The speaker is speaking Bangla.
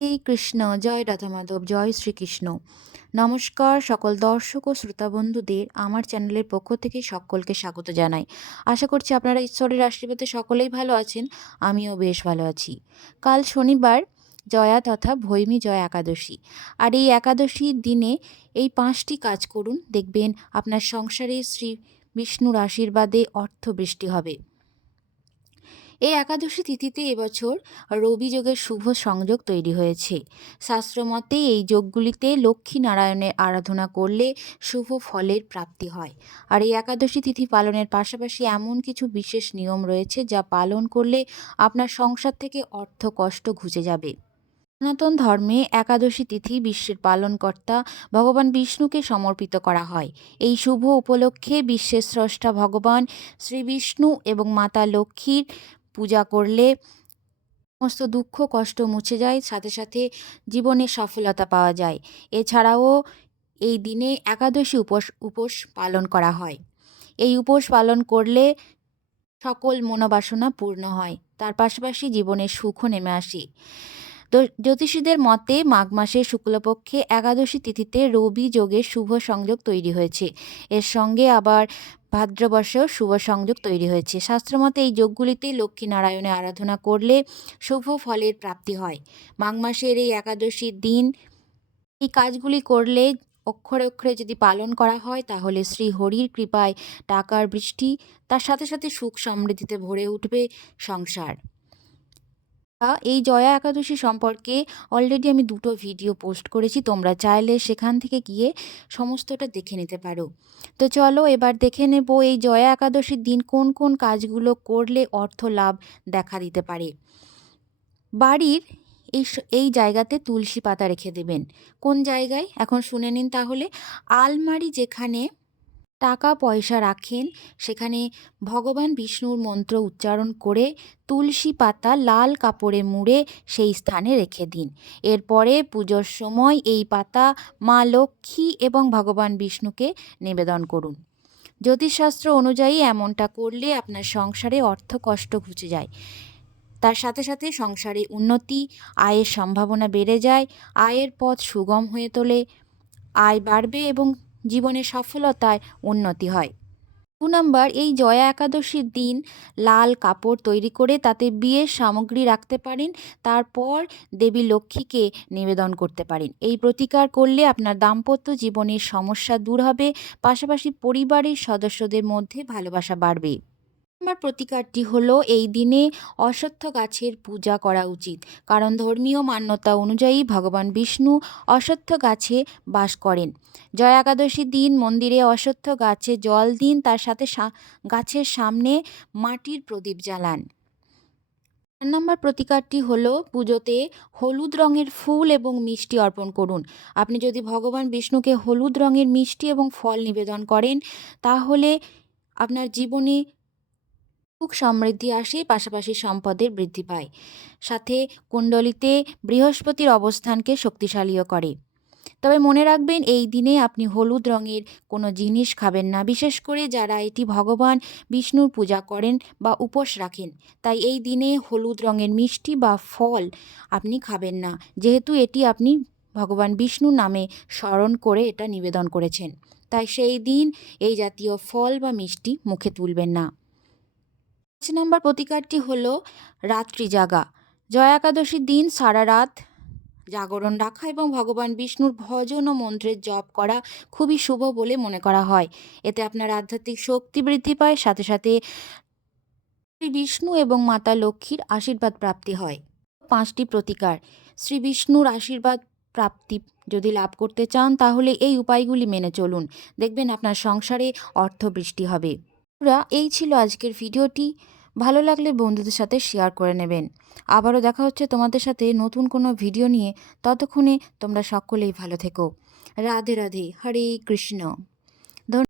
এই কৃষ্ণ, জয় রাধা মাধব, জয় শ্রীকৃষ্ণ। নমস্কার সকল দর্শক ও শ্রোতা বন্ধুদের আমার চ্যানেলের পক্ষ থেকে সকলকে স্বাগত জানাই। আশা করছি আপনারা ঈশ্বরের আশীর্বাদে সকলেই ভালো আছেন, আমিও বেশ ভালো আছি। কাল শনিবার জয়া তথা ভৈমী জয় একাদশী। আর এই একাদশীর দিনে এই পাঁচটি কাজ করুন, দেখবেন আপনার সংসারে শ্রী বিষ্ণুর আশীর্বাদে অর্থ বৃষ্টি হবে। এই একাদশী তিথিতে এবছর রবি যোগের শুভ সংযোগ তৈরি হয়েছে। শাস্ত্রমতে এই যোগগুলিতে লক্ষ্মী নারায়ণের আরাধনা করলে শুভ ফলের প্রাপ্তি হয়। আর এই একাদশী তিথি পালনের পাশাপাশি এমন কিছু বিশেষ নিয়ম রয়েছে যা পালন করলে আপনার সংসার থেকে অর্থ কষ্ট ঘুচে যাবে। সনাতন ধর্মে একাদশী তিথি বিশ্বের পালনকর্তা ভগবান বিষ্ণুকে সমর্পিত করা হয়। এই শুভ উপলক্ষে বিশ্বের স্রষ্টা ভগবান শ্রী বিষ্ণু এবং মাতা লক্ষ্মীর পূজা করলে সমস্ত দুঃখ, কষ্ট মুছে যায়। সাথে সাথে জীবনে সফলতা পাওয়া যায়। এছাড়াও এই দিনে একাদশী উপোস উপোস পালন করা হয়। এই উপোস পালন করলে সকল মনোবাসনা পূর্ণ হয়। তার পাশাপাশি জীবনে সুখও নেমে আসে। জ্যোতিষীদের মতে মাঘ মাসের শুক্লপক্ষে একাদশী তিথিতে রবি যোগের শুভ সংযোগ তৈরি হয়েছে। এর সঙ্গে আবার ভাদ্রবর্ষেও শুভ সংযোগ তৈরি হয়েছে। শাস্ত্রমতে এই যোগগুলিতে লক্ষ্মীনারায়ণে আরাধনা করলে শুভ ফলের প্রাপ্তি হয়। মাঘ মাসের এই একাদশীর দিন এই কাজগুলি করলে অক্ষরে অক্ষরে যদি পালন করা হয়, তাহলে শ্রী হরির কৃপায় টাকার বৃষ্টি, তার সাথে সাথে সুখ সমৃদ্ধিতে ভরে উঠবে সংসার। এই জয়া একাদশী সম্পর্কে অলরেডি আমি দুটো ভিডিও পোস্ট করেছি, তোমরা চাইলে সেখান থেকে গিয়ে সমস্তটা দেখে নিতে পারো। তো চলো এবার দেখে নেব এই জয়া একাদশীর দিন কোন কোন কাজগুলো করলে অর্থ লাভ দেখা দিতে পারে। বাড়ির এই এই জায়গাতে তুলসী পাতা রেখে দেবেন। কোন জায়গায়? এখন শুনে নিন তাহলে। আলমারি যেখানে টাকা পয়সা রাখেন। সেখানে ভগবান বিষ্ণুর মন্ত্র উচ্চারণ করে তুলসী পাতা লাল কাপড়ে মুড়ে সেই স্থানে রেখে দিন। এরপরে পুজোর সময় এই পাতা মা লক্ষ্মী এবং ভগবান বিষ্ণুকে নিবেদন করুন। জ্যোতিষশাস্ত্র অনুযায়ী এমনটা করলে আপনার সংসারে অর্থ কষ্ট ঘুচে যায়। তার সাথে সাথে সংসারে উন্নতি, আয়ের সম্ভাবনা বেড়ে যায়। আয়ের পথ সুগম হয়ে তোলে। আয় বাড়বে এবং জীবনে সফলতায় উন্নতি হয়। দু নম্বর, এই জয়া একাদশীর দিন লাল কাপড় তৈরি করে তাতে বিয়ের সামগ্রী রাখতে পারেন, তারপর দেবী লক্ষ্মীকে নিবেদন করতে পারেন। এই প্রতিকার করলে আপনার দাম্পত্য জীবনের সমস্যা দূর হবে, পাশাপাশি পরিবারের সদস্যদের মধ্যে ভালোবাসা বাড়বে। আমার প্রতিকারটি হলো এই দিনে অশ্বত্থ গাছের পূজা করা উচিত। কারণ ধর্মীয় মান্যতা অনুযায়ী ভগবান বিষ্ণু অশ্বত্থ গাছে বাস করেন। জয়া একাদশীর দিন মন্দিরে অশ্বত্থ গাছে জল দিন, তার সাথে গাছের সামনে মাটির প্রদীপ জ্বালান। চার নম্বর প্রতিকারটি হলো পুজোতে হলুদ রঙের ফুল এবং মিষ্টি অর্পণ করুন। আপনি যদি ভগবান বিষ্ণুকে হলুদ রঙের মিষ্টি এবং ফল নিবেদন করেন, তাহলে আপনার জীবনে সুখ সমৃদ্ধি আসে, পাশাপাশি সম্পদের বৃদ্ধি পায়। সাথে কুণ্ডলিতে বৃহস্পতির অবস্থানকে শক্তিশালীও করে। তবে মনে রাখবেন, এই দিনে আপনি হলুদ রঙের কোনো জিনিস খাবেন না, বিশেষ করে যারা এটি ভগবান বিষ্ণুর পূজা করেন বা উপোস রাখেন। তাই এই দিনে হলুদ রঙের মিষ্টি বা ফল আপনি খাবেন না, যেহেতু এটি আপনি ভগবান বিষ্ণু নামে স্মরণ করে এটা নিবেদন করেছেন। তাই সেই দিন এই জাতীয় ফল বা মিষ্টি মুখে তুলবেন না। নম্বর প্রতিকারটি হলো রাত্রি জাগা। জয়া একাদশীর দিন সারা রাত জাগরণ রাখা এবং ভগবান বিষ্ণুর ভজন ও মন্ত্রের জপ করা খুবই শুভ বলে মনে করা হয়। এতে আপনার আধ্যাত্মিক শক্তি বৃদ্ধি পায়, সাথে সাথে শ্রী বিষ্ণু এবং মাতা লক্ষ্মীর আশীর্বাদ প্রাপ্তি হয়। পাঁচটি প্রতিকার। শ্রী বিষ্ণুর আশীর্বাদ প্রাপ্তি যদি লাভ করতে চান, তাহলে এই উপায়গুলি মেনে চলুন। দেখবেন আপনার সংসারে অর্থ বৃষ্টি হবে এই ছিল আজকের ভিডিওটি। ভালো লাগলে বন্ধুদের সাথে শেয়ার করে নেবেন। আবারও দেখা হচ্ছে তোমাদের সাথে নতুন কোনো ভিডিও নিয়ে। ততক্ষণে তোমরা সকলেই ভালো থেকো। রাধে রাধে, হরে কৃষ্ণ।